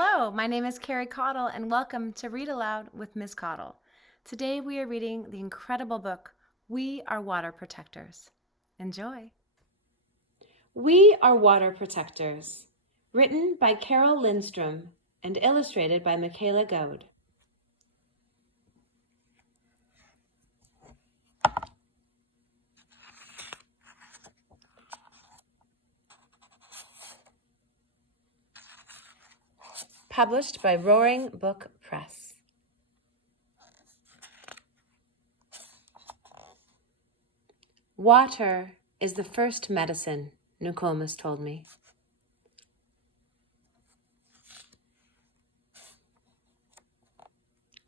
Hello, my name is Carrie Caudle, and welcome to Read Aloud with Ms. Caudle. Today we are reading the incredible book, We Are Water Protectors. Enjoy. We Are Water Protectors, written by Carole Lindstrom and illustrated by Michaela Goade. Published by Roaring Book Press. Water is the first medicine, Nokomis told me.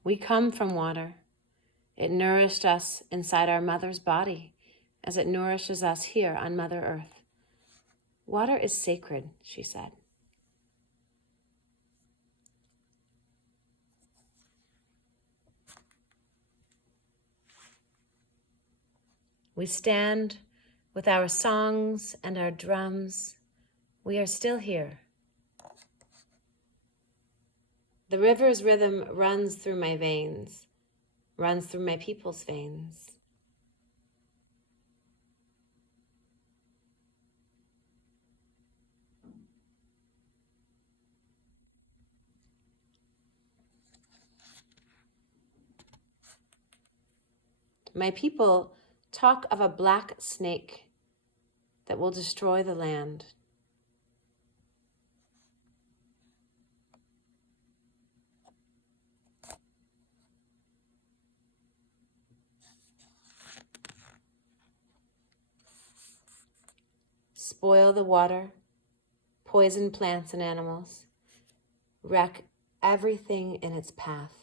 We come from water. It nourished us inside our mother's body as it nourishes us here on Mother Earth. Water is sacred, she said. We stand with our songs and our drums. We are still here. The river's rhythm runs through my veins, runs through my people's veins. My people talk of a black snake that will destroy the land. Spoil the water, poison plants and animals, wreck everything in its path.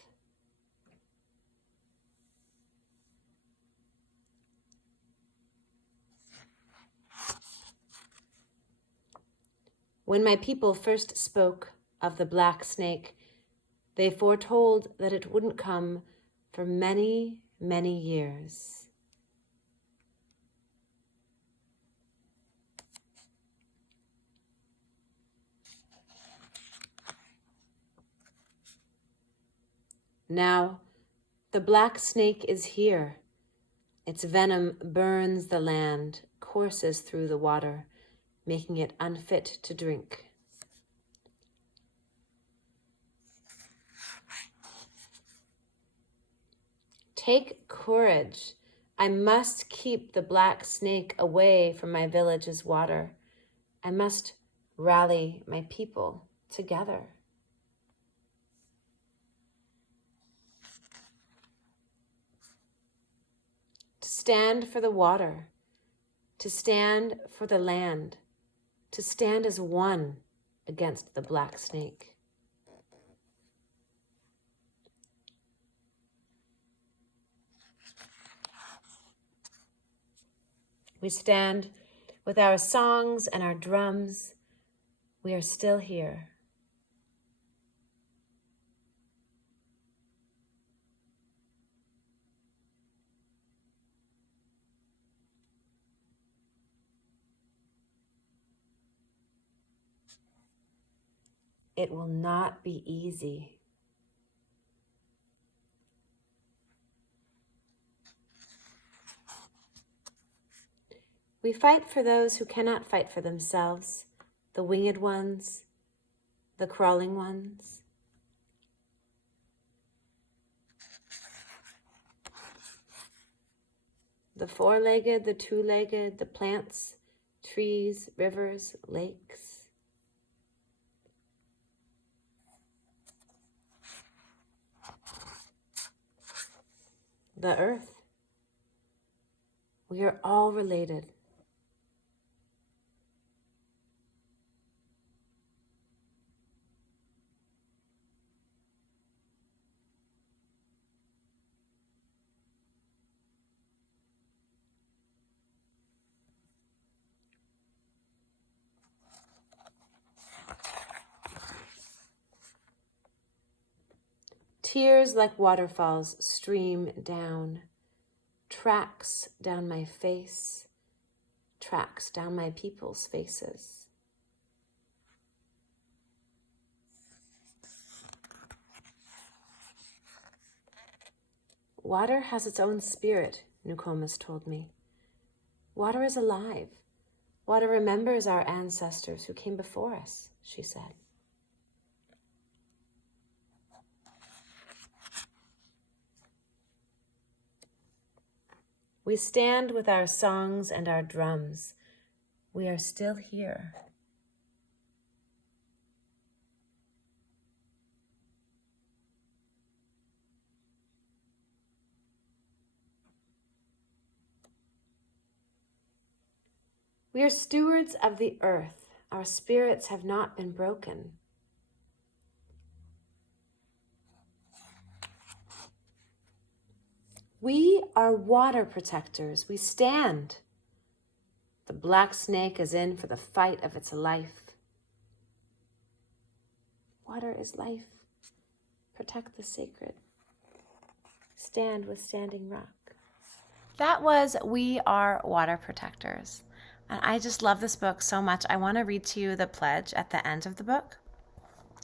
When my people first spoke of the black snake, they foretold that it wouldn't come for many, many years. Now, the black snake is here. Its venom burns the land, courses through the water, making it unfit to drink. Take courage. I must keep the black snake away from my village's water. I must rally my people together. To stand for the water, to stand for the land, to stand as one against the black snake. We stand with our songs and our drums. We are still here. It will not be easy. We fight for those who cannot fight for themselves, the winged ones, the crawling ones. The four-legged, the two-legged, the plants, trees, rivers, lakes. The earth. We are all related. Tears like waterfalls stream down, tracks down my face, tracks down my people's faces. Water has its own spirit, Nokomis told me. Water is alive. Water remembers our ancestors who came before us, she said. We stand with our songs and our drums. We are still here. We are stewards of the earth. Our spirits have not been broken. We are water protectors. We stand. The black snake is in for the fight of its life. Water is life. Protect the sacred. Stand with Standing Rock. That was We Are Water Protectors. And I just love this book so much. I want to read to you the pledge at the end of the book.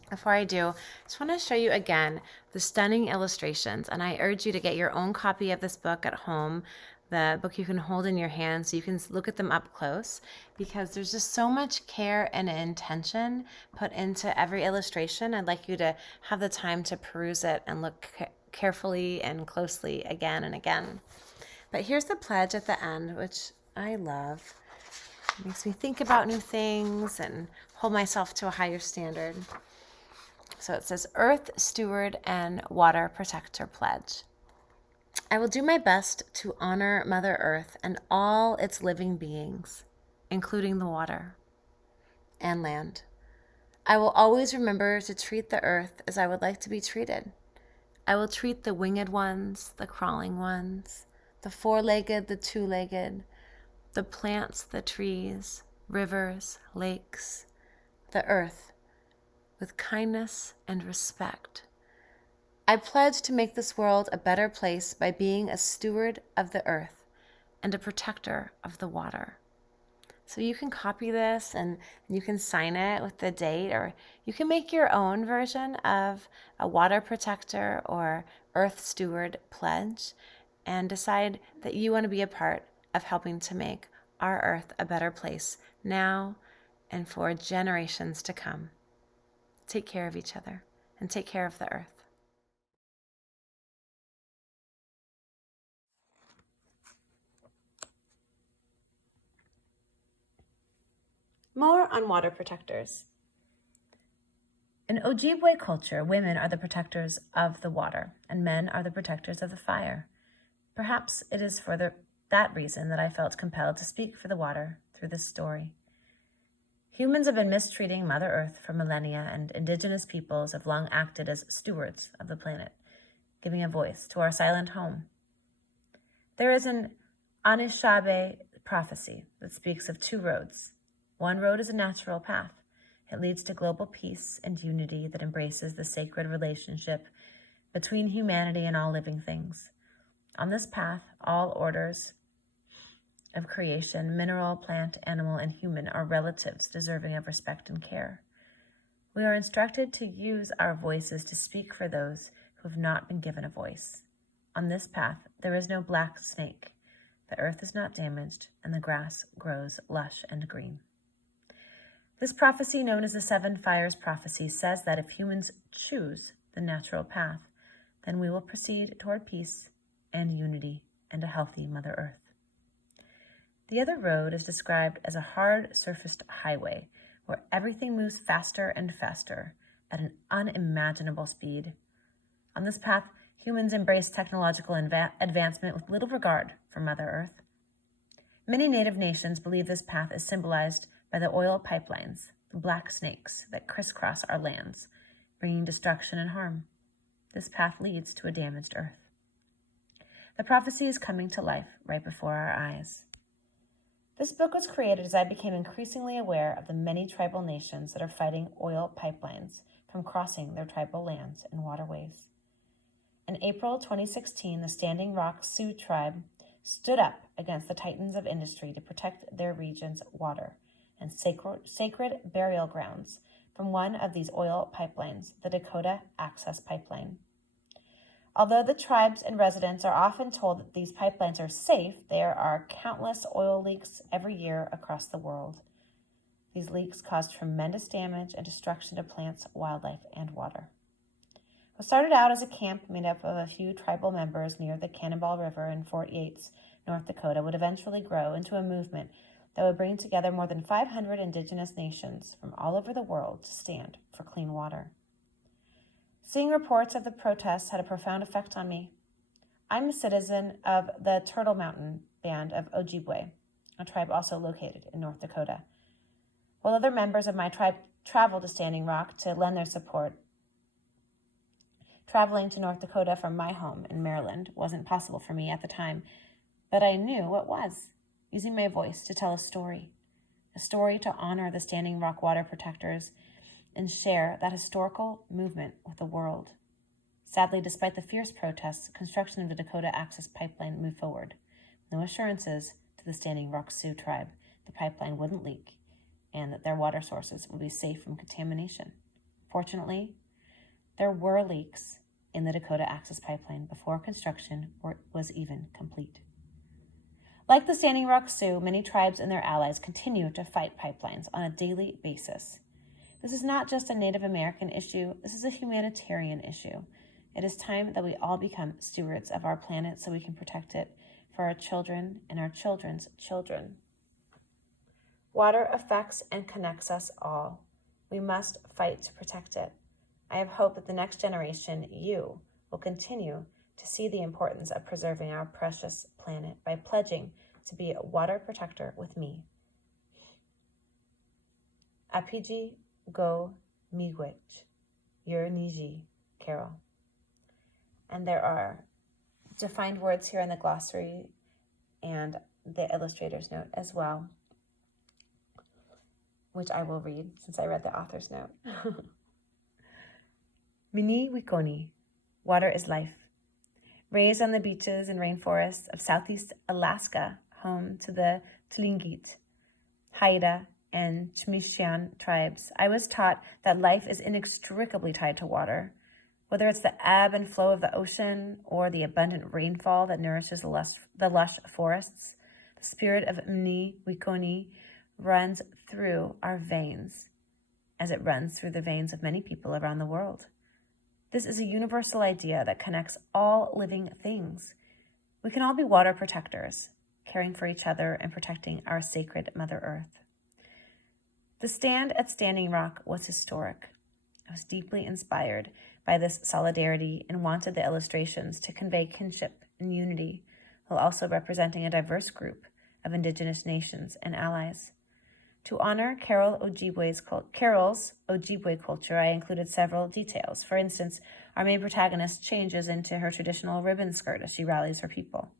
Before I do, I just want to show you again the stunning illustrations. And I urge you to get your own copy of this book at home, the book you can hold in your hand so you can look at them up close, because there's just so much care and intention put into every illustration. I'd like you to have the time to peruse it and look carefully and closely again and again. But here's the pledge at the end, which I love. It makes me think about new things and hold myself to a higher standard. So it says, Earth Steward and Water Protector Pledge. I will do my best to honor Mother Earth and all its living beings, including the water and land. I will always remember to treat the earth as I would like to be treated. I will treat the winged ones, the crawling ones, the four-legged, the two-legged, the plants, the trees, rivers, lakes, the earth, with kindness and respect. I pledge to make this world a better place by being a steward of the earth and a protector of the water. So you can copy this and you can sign it with the date, or you can make your own version of a water protector or earth steward pledge and decide that you want to be a part of helping to make our earth a better place now and for generations to come. Take care of each other and take care of the earth. More on water protectors. In Ojibwe culture, women are the protectors of the water and men are the protectors of the fire. Perhaps it is for that reason that I felt compelled to speak for the water through this story. Humans have been mistreating Mother Earth for millennia, and indigenous peoples have long acted as stewards of the planet, giving a voice to our silent home. There is an Anishinaabe prophecy that speaks of two roads. One road is a natural path. It leads to global peace and unity that embraces the sacred relationship between humanity and all living things. On this path, all orders of creation, mineral, plant, animal, and human, are relatives deserving of respect and care. We are instructed to use our voices to speak for those who have not been given a voice. On this path, there is no black snake. The earth is not damaged, and the grass grows lush and green. This prophecy, known as the Seven Fires Prophecy, says that if humans choose the natural path, then we will proceed toward peace and unity and a healthy Mother Earth. The other road is described as a hard-surfaced highway where everything moves faster and faster at an unimaginable speed. On this path, humans embrace technological advancement with little regard for Mother Earth. Many native nations believe this path is symbolized by the oil pipelines, the black snakes that crisscross our lands, bringing destruction and harm. This path leads to a damaged earth. The prophecy is coming to life right before our eyes. This book was created as I became increasingly aware of the many tribal nations that are fighting oil pipelines from crossing their tribal lands and waterways. In April 2016, the Standing Rock Sioux tribe stood up against the titans of industry to protect their region's water and sacred burial grounds from one of these oil pipelines, the Dakota Access Pipeline. Although the tribes and residents are often told that these pipelines are safe, there are countless oil leaks every year across the world. These leaks cause tremendous damage and destruction to plants, wildlife, and water. What started out as a camp made up of a few tribal members near the Cannonball River in Fort Yates, North Dakota, would eventually grow into a movement that would bring together more than 500 indigenous nations from all over the world to stand for clean water. Seeing reports of the protests had a profound effect on me. I'm a citizen of the Turtle Mountain Band of Ojibwe, a tribe also located in North Dakota. While other members of my tribe traveled to Standing Rock to lend their support, traveling to North Dakota from my home in Maryland wasn't possible for me at the time, but I knew what was, using my voice to tell a story to honor the Standing Rock water protectors and share that historical movement with the world. Sadly, despite the fierce protests, construction of the Dakota Access Pipeline moved forward. No assurances to the Standing Rock Sioux tribe the pipeline wouldn't leak and that their water sources would be safe from contamination. Fortunately, there were leaks in the Dakota Access Pipeline before construction was even complete. Like the Standing Rock Sioux, many tribes and their allies continue to fight pipelines on a daily basis. This is not just a Native American issue, this is a humanitarian issue. It is time that we all become stewards of our planet so we can protect it for our children and our children's children. Water affects and connects us all. We must fight to protect it. I have hope that the next generation, you, will continue to see the importance of preserving our precious planet by pledging to be a water protector with me. Apiji go miigwech, your Niji, Carole. And there are defined words here in the glossary and the illustrator's note as well, which I will read since I read the author's note. Mini Wikoni, water is life. Raised on the beaches and rainforests of Southeast Alaska, home to the Tlingit, Haida, and Tsimshian tribes, I was taught that life is inextricably tied to water. Whether it's the ebb and flow of the ocean or the abundant rainfall that nourishes the lush forests, the spirit of Mni Wikoni runs through our veins, as it runs through the veins of many people around the world. This is a universal idea that connects all living things. We can all be water protectors, caring for each other and protecting our sacred Mother Earth. The stand at Standing Rock was historic. I was deeply inspired by this solidarity and wanted the illustrations to convey kinship and unity, while also representing a diverse group of indigenous nations and allies. To honor Carole's Ojibwe culture, I included several details. For instance, our main protagonist changes into her traditional ribbon skirt as she rallies her people.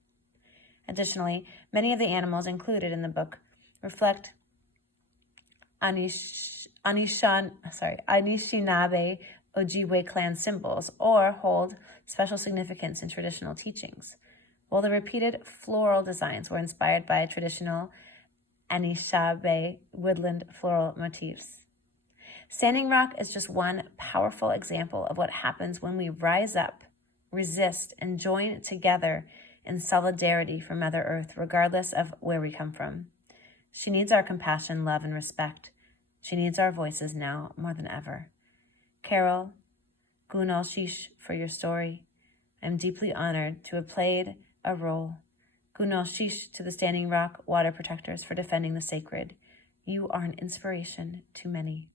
Additionally, many of the animals included in the book reflect Anishinaabe Ojibwe clan symbols or hold special significance in traditional teachings, while the repeated floral designs were inspired by traditional Anishinaabe woodland floral motifs. Standing Rock is just one powerful example of what happens when we rise up, resist, and join together in solidarity for Mother Earth, regardless of where we come from. She needs our compassion, love, and respect. She needs our voices now more than ever. Carole, Gunal Shish for your story. I'm deeply honored to have played a role. Gunal Shish to the Standing Rock water protectors for defending the sacred. You are an inspiration to many.